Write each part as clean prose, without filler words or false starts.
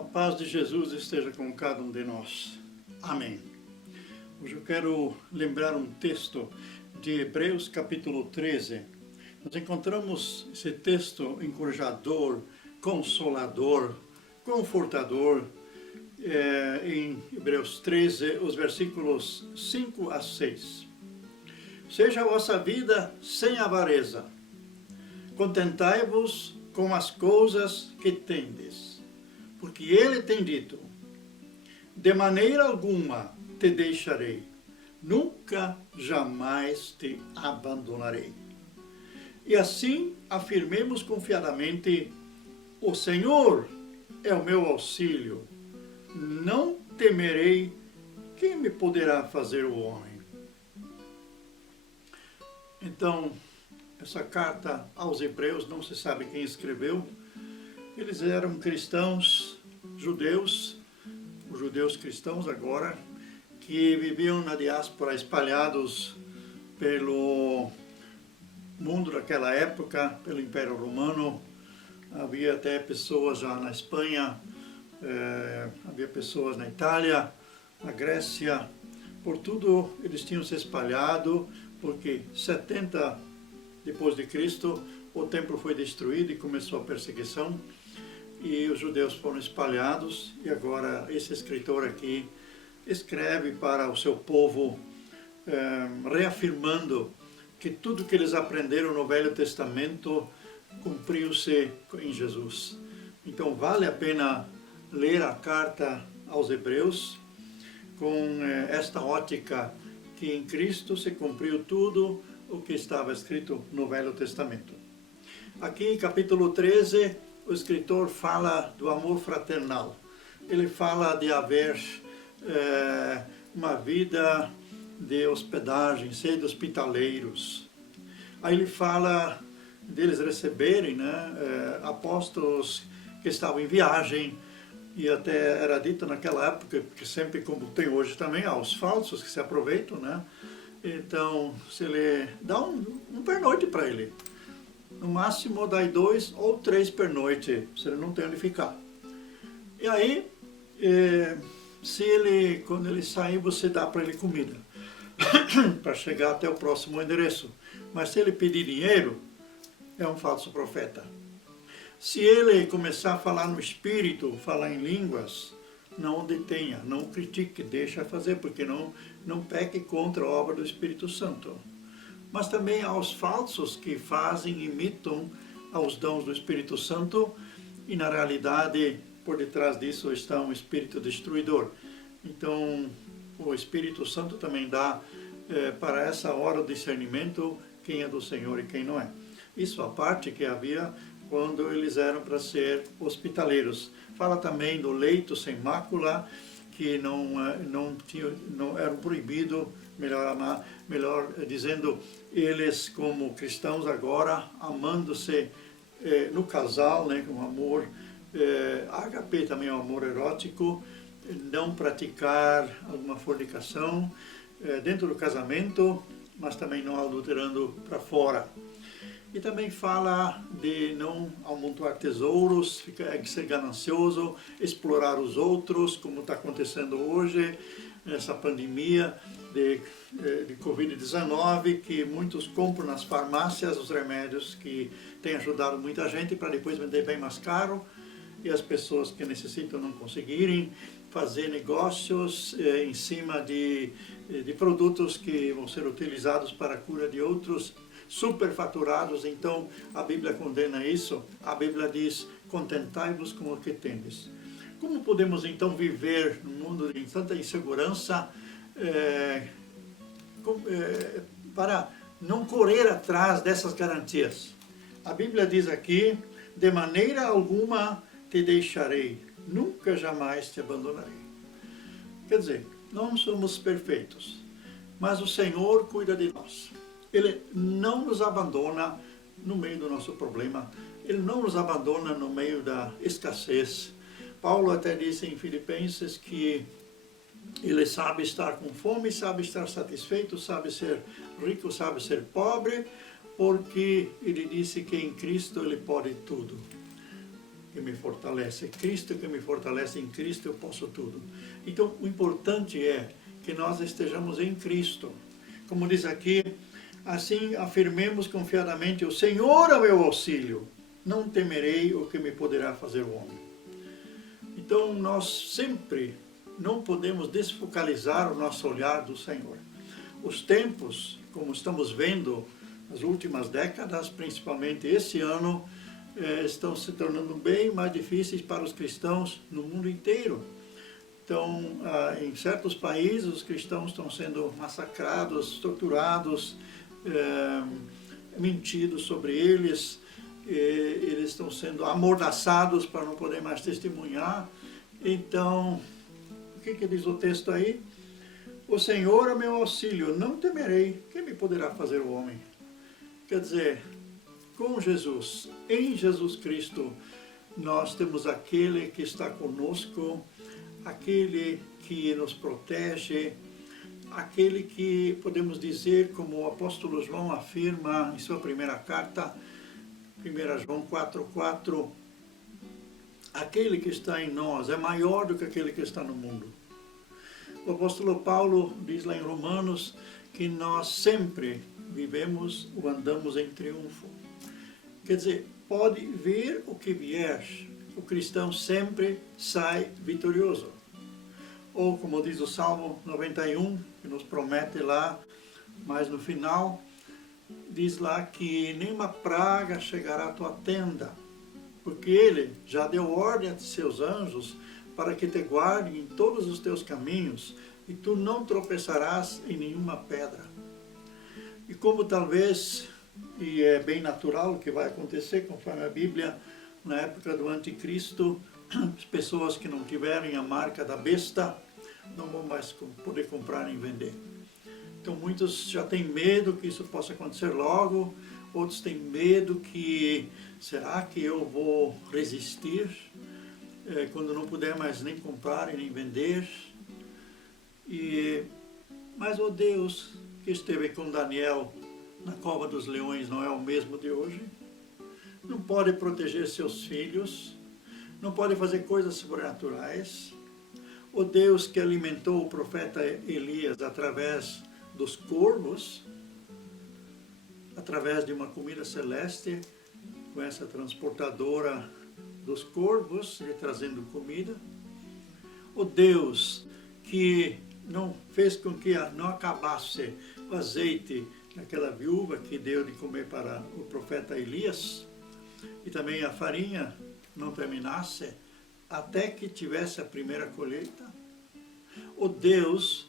A paz de Jesus esteja com cada um de nós. Amém. Hoje eu quero lembrar um texto de Hebreus capítulo 13. Nós encontramos esse texto encorajador, consolador, confortador, em Hebreus 13, os versículos 5 a 6. Seja a vossa vida sem avareza. Contentai-vos com as coisas que tendes. Porque ele tem dito, de maneira alguma te deixarei, nunca jamais te abandonarei. E assim afirmemos confiadamente, o Senhor é o meu auxílio, não temerei, quem me poderá fazer o homem? Então, essa carta aos Hebreus, não se sabe quem escreveu. Eles eram cristãos, judeus, os judeus cristãos agora, que viviam na diáspora, espalhados pelo mundo daquela época, pelo Império Romano. Havia até pessoas já na Espanha, havia pessoas na Itália, na Grécia. Por tudo eles tinham se espalhado, porque 70 depois de Cristo o templo foi destruído e começou a perseguição. E os judeus foram espalhados, e agora esse escritor aqui escreve para o seu povo, reafirmando que tudo que eles aprenderam no Velho Testamento cumpriu-se em Jesus. Então vale a pena ler a carta aos Hebreus com esta ótica que em Cristo se cumpriu tudo o que estava escrito no Velho Testamento. Aqui em capítulo 13, o escritor fala do amor fraternal. Ele fala de haver uma vida de hospedagem, ser de hospitaleiros. Aí ele fala deles receberem, apóstolos que estavam em viagem, e até era dito naquela época, que sempre como tem hoje também, há os falsos que se aproveitam, Então, se ele dá um pernoite para ele, no máximo dá 2 ou 3 pernoite, se ele não tem onde ficar. E aí, quando ele sair, você dá para ele comida, para chegar até o próximo endereço. Mas se ele pedir dinheiro, é um falso profeta. Se ele começar a falar no Espírito, falar em línguas, não detenha, não critique, deixa fazer, porque não peque contra a obra do Espírito Santo. Mas também há os falsos que imitam aos dons do Espírito Santo, e na realidade, por detrás disso está um espírito destruidor. Então, o Espírito Santo também dá para essa hora o discernimento quem é do Senhor e quem não é. Isso a parte que havia quando eles eram para ser hospitaleiros. Fala também do leito sem mácula, que não eram proibidos, melhor dizendo, eles como cristãos agora, amando-se no casal, com amor, ágape também é um amor erótico, não praticar alguma fornicação dentro do casamento, mas também não adulterando para fora. E também fala de não amontoar tesouros, ser ganancioso, explorar os outros, como está acontecendo hoje, nessa pandemia de Covid-19, que muitos compram nas farmácias os remédios que têm ajudado muita gente para depois vender bem mais caro, e as pessoas que necessitam não conseguirem fazer negócios em cima de produtos que vão ser utilizados para a cura de outros, superfaturados. Então a Bíblia condena isso. A Bíblia diz, contentai-vos com o que tendes. Como podemos então viver num mundo de tanta insegurança para não correr atrás dessas garantias? A Bíblia diz aqui, de maneira alguma te deixarei, nunca jamais te abandonarei. Quer dizer, não somos perfeitos, mas o Senhor cuida de nós. Ele não nos abandona no meio do nosso problema, Ele não nos abandona no meio da escassez. Paulo até disse em Filipenses que ele sabe estar com fome, sabe estar satisfeito, sabe ser rico, sabe ser pobre, porque ele disse que em Cristo ele pode tudo. que me fortalece. Cristo que me fortalece, em Cristo eu posso tudo. Então, o importante é que nós estejamos em Cristo. Como diz aqui, assim afirmemos confiadamente, o Senhor é o meu auxílio, não temerei o que me poderá fazer o homem. Então, nós sempre não podemos desfocalizar o nosso olhar do Senhor. Os tempos, como estamos vendo nas últimas décadas, principalmente esse ano, estão se tornando bem mais difíceis para os cristãos no mundo inteiro. Então, em certos países, os cristãos estão sendo massacrados, torturados, mentido sobre eles, eles estão sendo amordaçados para não poder mais testemunhar. Então, o que diz o texto aí? O Senhor é meu auxílio, não temerei, quem me poderá fazer o homem? Quer dizer, com Jesus, em Jesus Cristo, nós temos aquele que está conosco, aquele que nos protege, aquele que podemos dizer, como o apóstolo João afirma em sua primeira carta, 1 João 4,4, aquele que está em nós é maior do que aquele que está no mundo. O apóstolo Paulo diz lá em Romanos que nós sempre vivemos ou andamos em triunfo. Quer dizer, pode vir o que vier, o cristão sempre sai vitorioso. Ou como diz o Salmo 91, que nos promete lá, mas no final, diz lá que nenhuma praga chegará à tua tenda, porque Ele já deu ordem a seus anjos para que te guardem em todos os teus caminhos, e tu não tropeçarás em nenhuma pedra. E como talvez, e é bem natural o que vai acontecer, conforme a Bíblia, na época do anticristo, as pessoas que não tiverem a marca da besta não vão mais poder comprar nem vender. Então muitos já têm medo que isso possa acontecer logo, outros têm medo que, será que eu vou resistir quando não puder mais nem comprar e nem vender? Mas o Deus que esteve com Daniel na cova dos leões não é o mesmo de hoje? Não pode proteger seus filhos, não pode fazer coisas sobrenaturais. O Deus que alimentou o profeta Elias através dos corvos, através de uma comida celeste, com essa transportadora dos corvos, lhe trazendo comida. O Deus que não fez com que não acabasse o azeite naquela viúva que deu de comer para o profeta Elias, e também a farinha não terminasse até que tivesse a primeira colheita. O Deus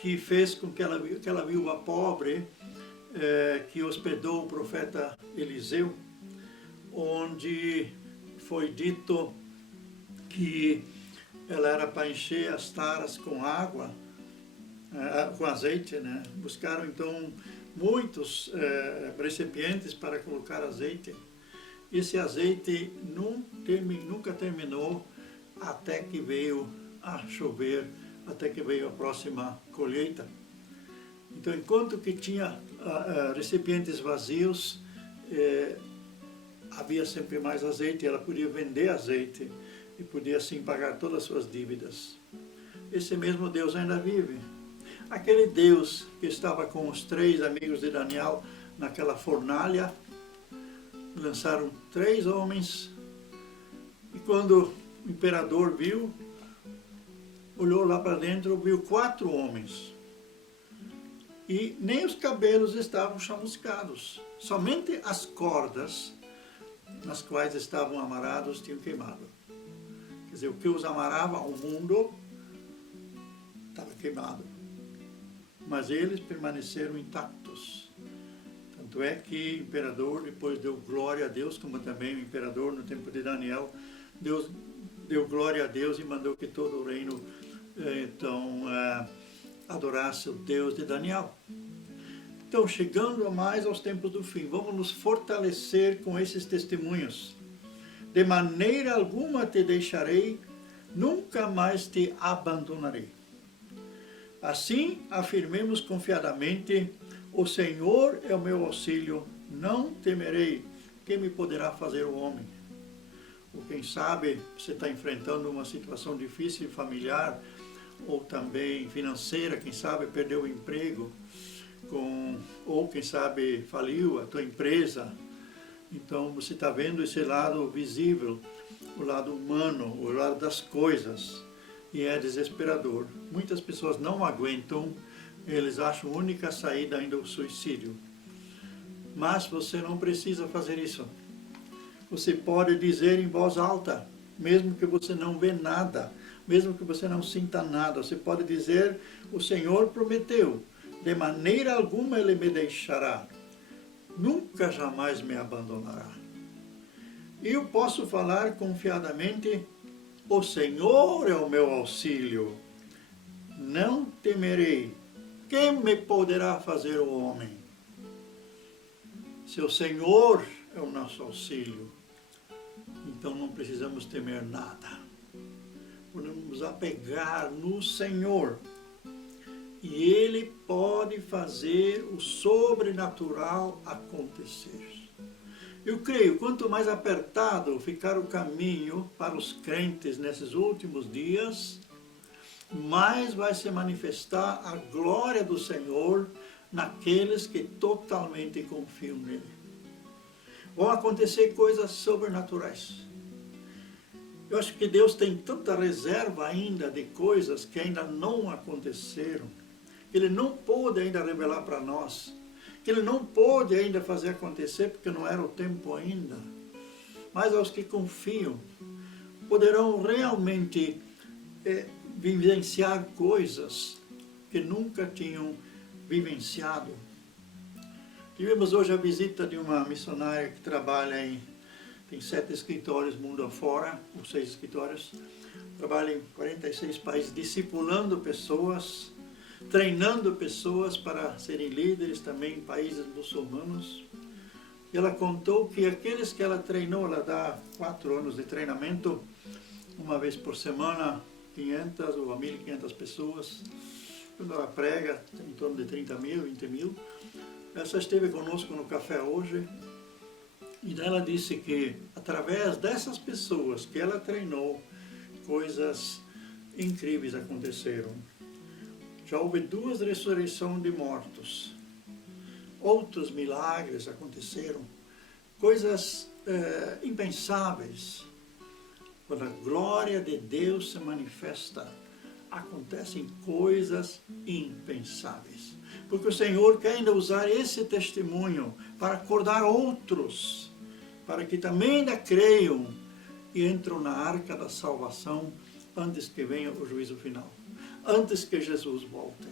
que fez com que aquela viúva pobre que hospedou o profeta Eliseu, onde foi dito que ela era para encher as taras com água, com azeite, né? Buscaram então muitos recipientes para colocar azeite. Esse azeite nunca terminou até que veio a chover, até que veio a próxima colheita. Então, enquanto que tinha recipientes vazios, havia sempre mais azeite, ela podia vender azeite e podia assim pagar todas as suas dívidas. Esse mesmo Deus ainda vive. Aquele Deus que estava com os 3 amigos de Daniel naquela fornalha, lançaram 3 homens, e quando o imperador viu, olhou lá para dentro, viu 4 homens. E nem os cabelos estavam chamuscados, somente as cordas nas quais estavam amarrados tinham queimado. Quer dizer, o que os amarrava ao mundo estava queimado. Mas eles permaneceram intactos. Tanto é que o imperador depois deu glória a Deus, como também o imperador no tempo de Daniel, Deus deu glória a Deus e mandou que todo o reino adorasse o Deus de Daniel. Então, chegando mais aos tempos do fim, vamos nos fortalecer com esses testemunhos. De maneira alguma te deixarei, nunca mais te abandonarei. Assim, afirmemos confiadamente, o Senhor é o meu auxílio, não temerei, quem me poderá fazer o homem? ou quem sabe você está enfrentando uma situação difícil familiar, ou também financeira, quem sabe perdeu o emprego, ou quem sabe faliu a tua empresa. Então você está vendo esse lado visível, o lado humano, o lado das coisas, e é desesperador. Muitas pessoas não aguentam, eles acham a única saída ainda o suicídio. Mas você não precisa fazer isso. Você pode dizer em voz alta, mesmo que você não vê nada, mesmo que você não sinta nada, você pode dizer: o Senhor prometeu, de maneira alguma Ele me deixará, nunca jamais me abandonará. E eu posso falar confiadamente: o Senhor é o meu auxílio, não temerei. Quem me poderá fazer o homem? Se o Senhor é o nosso auxílio, então não precisamos temer nada. Podemos apegar no Senhor. E Ele pode fazer o sobrenatural acontecer. Eu creio, quanto mais apertado ficar o caminho para os crentes nesses últimos dias, mais vai se manifestar a glória do Senhor naqueles que totalmente confiam nele. Vão acontecer coisas sobrenaturais. Eu acho que Deus tem tanta reserva ainda de coisas que ainda não aconteceram, que Ele não pôde ainda revelar para nós, que Ele não pôde ainda fazer acontecer porque não era o tempo ainda. Mas aos que confiam, poderão realmente vivenciar coisas que nunca tinham vivenciado. Tivemos hoje a visita de uma missionária que trabalha tem 7 escritórios mundo afora, ou 6 escritórios, trabalha em 46 países, discipulando pessoas, treinando pessoas para serem líderes também em países muçulmanos. E ela contou que aqueles que ela treinou, ela dá 4 anos de treinamento, uma vez por semana, 500 ou 1.500 pessoas. Quando ela prega, em torno de 30 mil, 20 mil. Essa esteve conosco no café hoje, e ela disse que, através dessas pessoas que ela treinou, coisas incríveis aconteceram. Já houve 2 ressurreições de mortos, outros milagres aconteceram, coisas impensáveis. Quando a glória de Deus se manifesta, acontecem coisas impensáveis. Porque o Senhor quer ainda usar esse testemunho para acordar outros, para que também ainda creiam e entram na arca da salvação antes que venha o juízo final, antes que Jesus volte.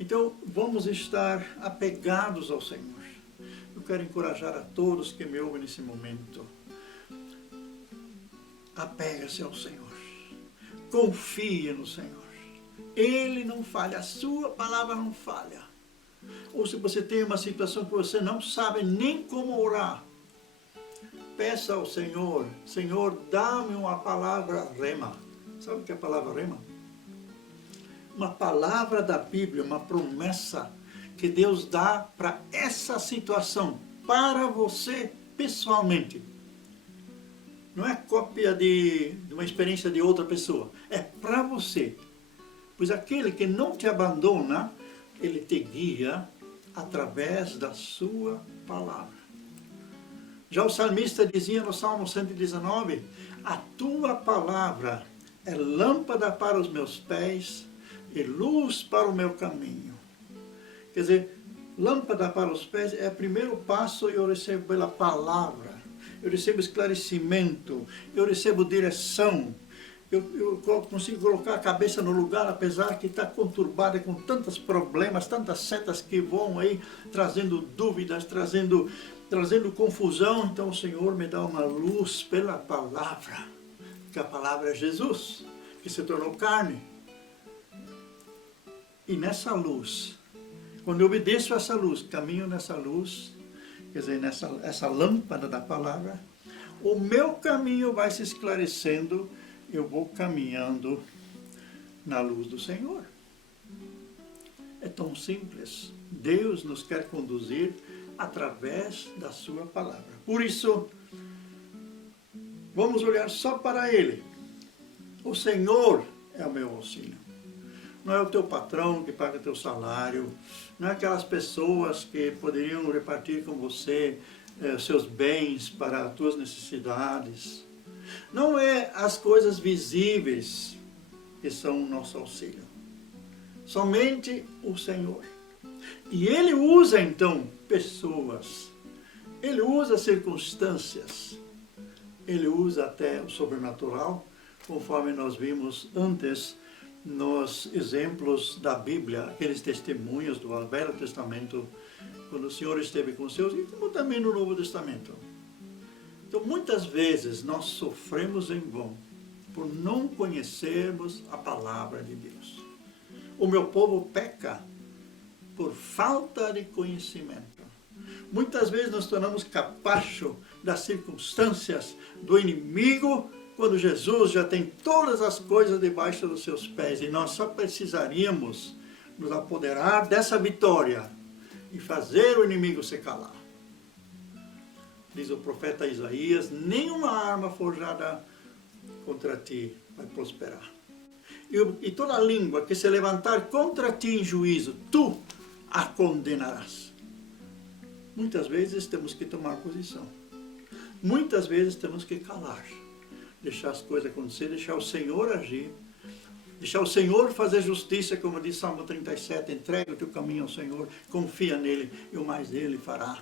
Então, vamos estar apegados ao Senhor. Eu quero encorajar a todos que me ouvem nesse momento. Apega-se ao Senhor. Confie no Senhor. Ele não falha, a sua palavra não falha. Ou se você tem uma situação que você não sabe nem como orar, peça ao Senhor: Senhor, dá-me uma palavra rema. Sabe o que é a palavra rema? Uma palavra da Bíblia, uma promessa que Deus dá para essa situação, para você pessoalmente. Não é cópia de uma experiência de outra pessoa, é para você. Pois aquele que não te abandona, ele te guia através da sua palavra. Já o salmista dizia no Salmo 119, a tua palavra é lâmpada para os meus pés e luz para o meu caminho. Quer dizer, lâmpada para os pés é o primeiro passo, eu recebo pela palavra. Eu recebo esclarecimento, eu recebo direção, eu consigo colocar a cabeça no lugar, apesar que está conturbada com tantos problemas, tantas setas que vão aí, trazendo dúvidas, trazendo confusão. Então o Senhor me dá uma luz pela palavra, que a palavra é Jesus, que se tornou carne. E nessa luz, quando eu obedeço a essa luz, caminho nessa luz, quer dizer, essa lâmpada da palavra, o meu caminho vai se esclarecendo, eu vou caminhando na luz do Senhor. É tão simples. Deus nos quer conduzir através da sua palavra. Por isso, Vamos olhar só para Ele. O Senhor é o meu auxílio. Não é o teu patrão que paga teu salário, não é aquelas pessoas que poderiam repartir com você seus bens para as tuas necessidades. Não é as coisas visíveis que são o nosso auxílio. Somente o Senhor. E Ele usa então pessoas, Ele usa circunstâncias, Ele usa até o sobrenatural, conforme nós vimos antes nos exemplos da Bíblia, aqueles testemunhos do Velho Testamento, quando o Senhor esteve com os seus, e como também no Novo Testamento. Então, muitas vezes nós sofremos em vão por não conhecermos a palavra de Deus. O meu povo peca por falta de conhecimento. Muitas vezes nos tornamos capacho das circunstâncias do inimigo, quando Jesus já tem todas as coisas debaixo dos seus pés, e nós só precisaríamos nos apoderar dessa vitória e fazer o inimigo se calar. Diz o profeta Isaías, nenhuma arma forjada contra ti vai prosperar. E toda língua que se levantar contra ti em juízo, tu a condenarás. Muitas vezes temos que tomar posição. Muitas vezes temos que calar. Deixar as coisas acontecer, deixar o Senhor agir. Deixar o Senhor fazer justiça, como diz Salmo 37, entrega o teu caminho ao Senhor, confia nele e o mais dele fará.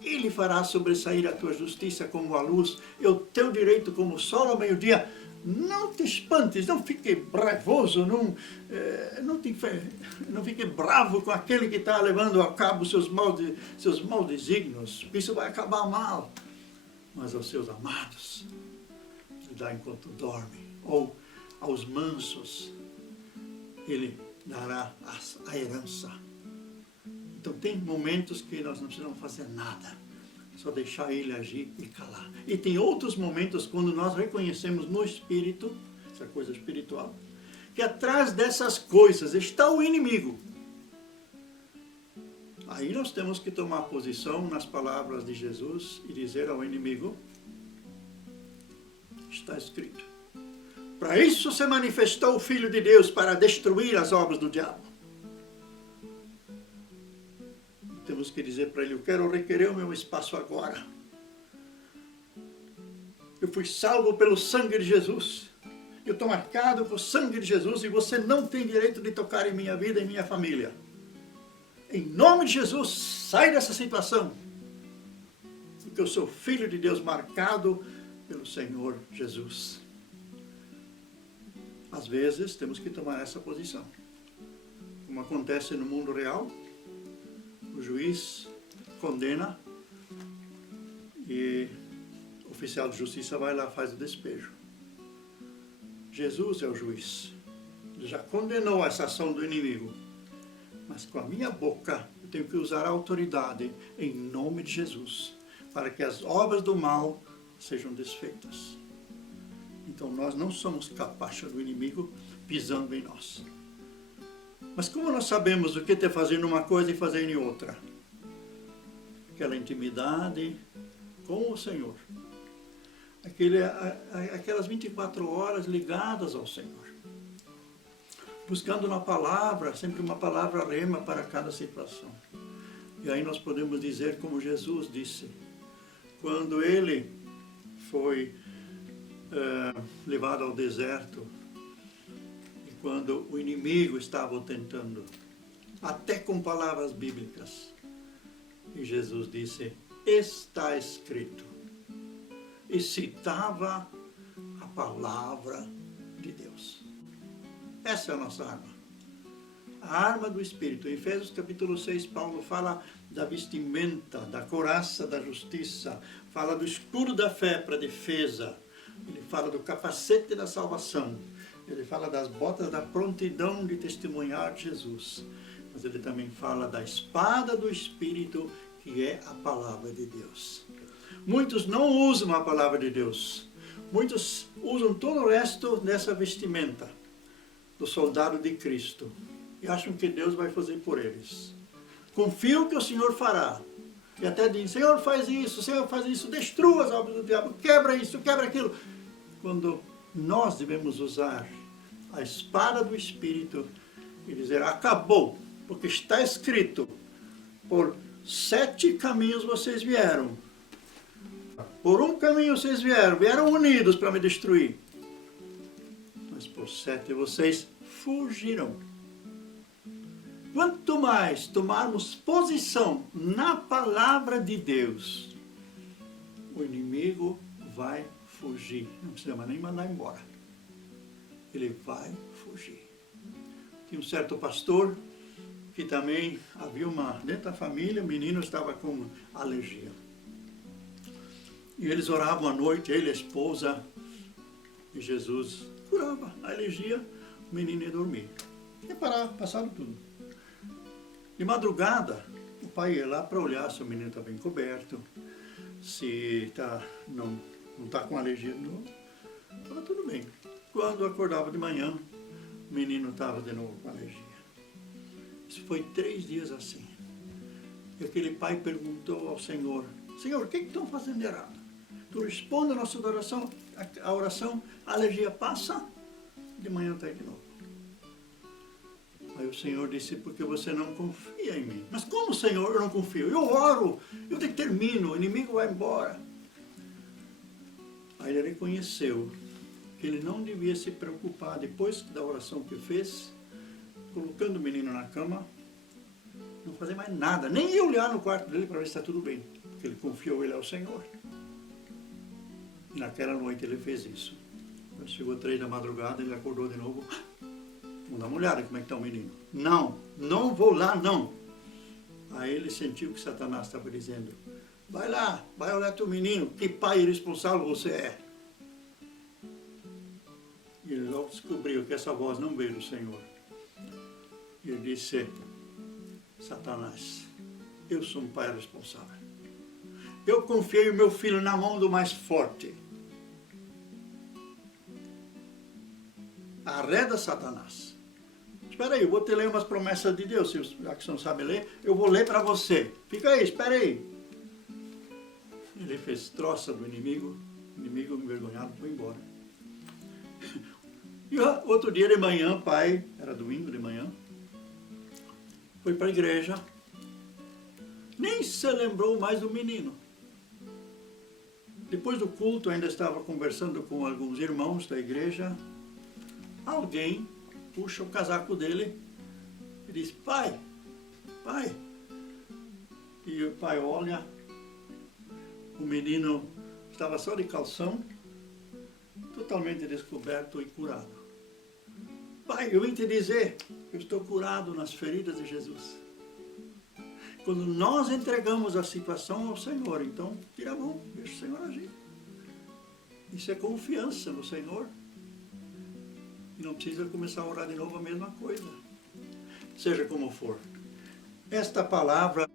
Ele fará sobressair a tua justiça como a luz e o teu direito como o sol ao meio-dia. Não te espantes, não fique bravoso, não fique bravo com aquele que está levando a cabo seus maus desígnios. Isso vai acabar mal. Mas aos seus amados, ele dá enquanto dorme. Ou aos mansos, ele dará a herança. Então tem momentos que nós não precisamos fazer nada, só deixar ele agir e calar. E tem outros momentos quando nós reconhecemos no Espírito, essa coisa espiritual, que atrás dessas coisas está o inimigo. Aí nós temos que tomar posição nas palavras de Jesus e dizer ao inimigo, está escrito. Para isso se manifestou o Filho de Deus, para destruir as obras do diabo. Temos que dizer para ele, eu quero requerer o meu espaço agora. Eu fui salvo pelo sangue de Jesus. Eu estou marcado com o sangue de Jesus e você não tem direito de tocar em minha vida e minha família. Em nome de Jesus, sai dessa situação. Porque eu sou filho de Deus marcado pelo Senhor Jesus. Às vezes temos que tomar essa posição. Como acontece no mundo real, o juiz condena e o oficial de justiça vai lá e faz o despejo. Jesus é o juiz. Ele já condenou essa ação do inimigo. Mas com a minha boca eu tenho que usar a autoridade em nome de Jesus, para que as obras do mal sejam desfeitas. Então nós não somos capazes do inimigo pisando em nós. Mas como nós sabemos o que é fazer numa coisa e fazer em outra? Aquela intimidade com o Senhor. Aquelas 24 horas ligadas ao Senhor. Buscando na palavra, sempre uma palavra rema para cada situação. E aí nós podemos dizer como Jesus disse, quando ele foi levado ao deserto, e quando o inimigo estava o tentando, até com palavras bíblicas, e Jesus disse, está escrito, e citava a palavra de Deus. Essa é a nossa arma. A arma do Espírito. Em Efésios capítulo 6, Paulo fala da vestimenta, da couraça da justiça, fala do escudo da fé para defesa, ele fala do capacete da salvação, ele fala das botas da prontidão de testemunhar Jesus, mas ele também fala da espada do Espírito, que é a palavra de Deus. Muitos não usam a palavra de Deus, muitos usam todo o resto dessa vestimenta do soldado de Cristo e acham que Deus vai fazer por eles. Confio que o Senhor fará, E até dizem, Senhor faz isso, destrua as obras do diabo, quebra isso, quebra aquilo. Quando nós devemos usar a espada do Espírito e dizer, acabou, porque está escrito, por 7 caminhos vocês vieram. Por um caminho vocês vieram unidos para me destruir. Mas por 7 vocês fugiram. Quanto mais tomarmos posição na palavra de Deus, o inimigo vai fugir. Não precisa mais nem mandar embora. Ele vai fugir. Tinha um certo pastor que também havia dentro da família, o menino estava com alergia. E eles oravam à noite, ele, a esposa, e Jesus curava a alergia, o menino ia dormir. Ia parar, passaram tudo. De madrugada, o pai ia lá para olhar se o menino está bem coberto, se não está com alergia de novo. Estava tudo bem. Quando acordava de manhã, o menino estava de novo com alergia. Isso foi 3 dias assim. E aquele pai perguntou ao Senhor, Senhor, o que estão fazendo de errado? Tu responde a nossa oração, a alergia passa, de manhã está aí de novo. Aí o Senhor disse, porque você não confia em mim. Mas como, Senhor, eu não confio? Eu oro, eu determino, o inimigo vai embora. Aí ele reconheceu que ele não devia se preocupar, depois da oração que fez, colocando o menino na cama, não fazer mais nada, nem ir olhar no quarto dele para ver se está tudo bem, porque ele confiou ele ao Senhor. E naquela noite ele fez isso. Quando chegou 3 da madrugada, ele acordou de novo. Vamos dar uma olhada como é que está o menino. Não vou lá, não. Aí ele sentiu que Satanás estava dizendo, vai lá, vai olhar teu menino, que pai irresponsável você é. E ele logo descobriu que essa voz não veio do Senhor. E ele disse, Satanás, eu sou um pai responsável. Eu confiei o meu filho na mão do mais forte. Arreda Satanás. Espera aí, eu vou te ler umas promessas de Deus, já que você não sabe ler, eu vou ler para você. Fica aí, espera aí. Ele fez troça do inimigo, o inimigo envergonhado foi embora. E outro dia de manhã, pai, era domingo de manhã, foi para a igreja, nem se lembrou mais do menino. Depois do culto, ainda estava conversando com alguns irmãos da igreja, alguém puxa o casaco dele e diz, pai, e o pai olha, o menino estava só de calção, totalmente descoberto e curado. Pai, eu vim te dizer, eu estou curado nas feridas de Jesus. Quando nós entregamos a situação ao Senhor, então tira a mão, deixa o Senhor agir. Isso é confiança no Senhor. E não precisa começar a orar de novo a mesma coisa. Seja como for. Esta palavra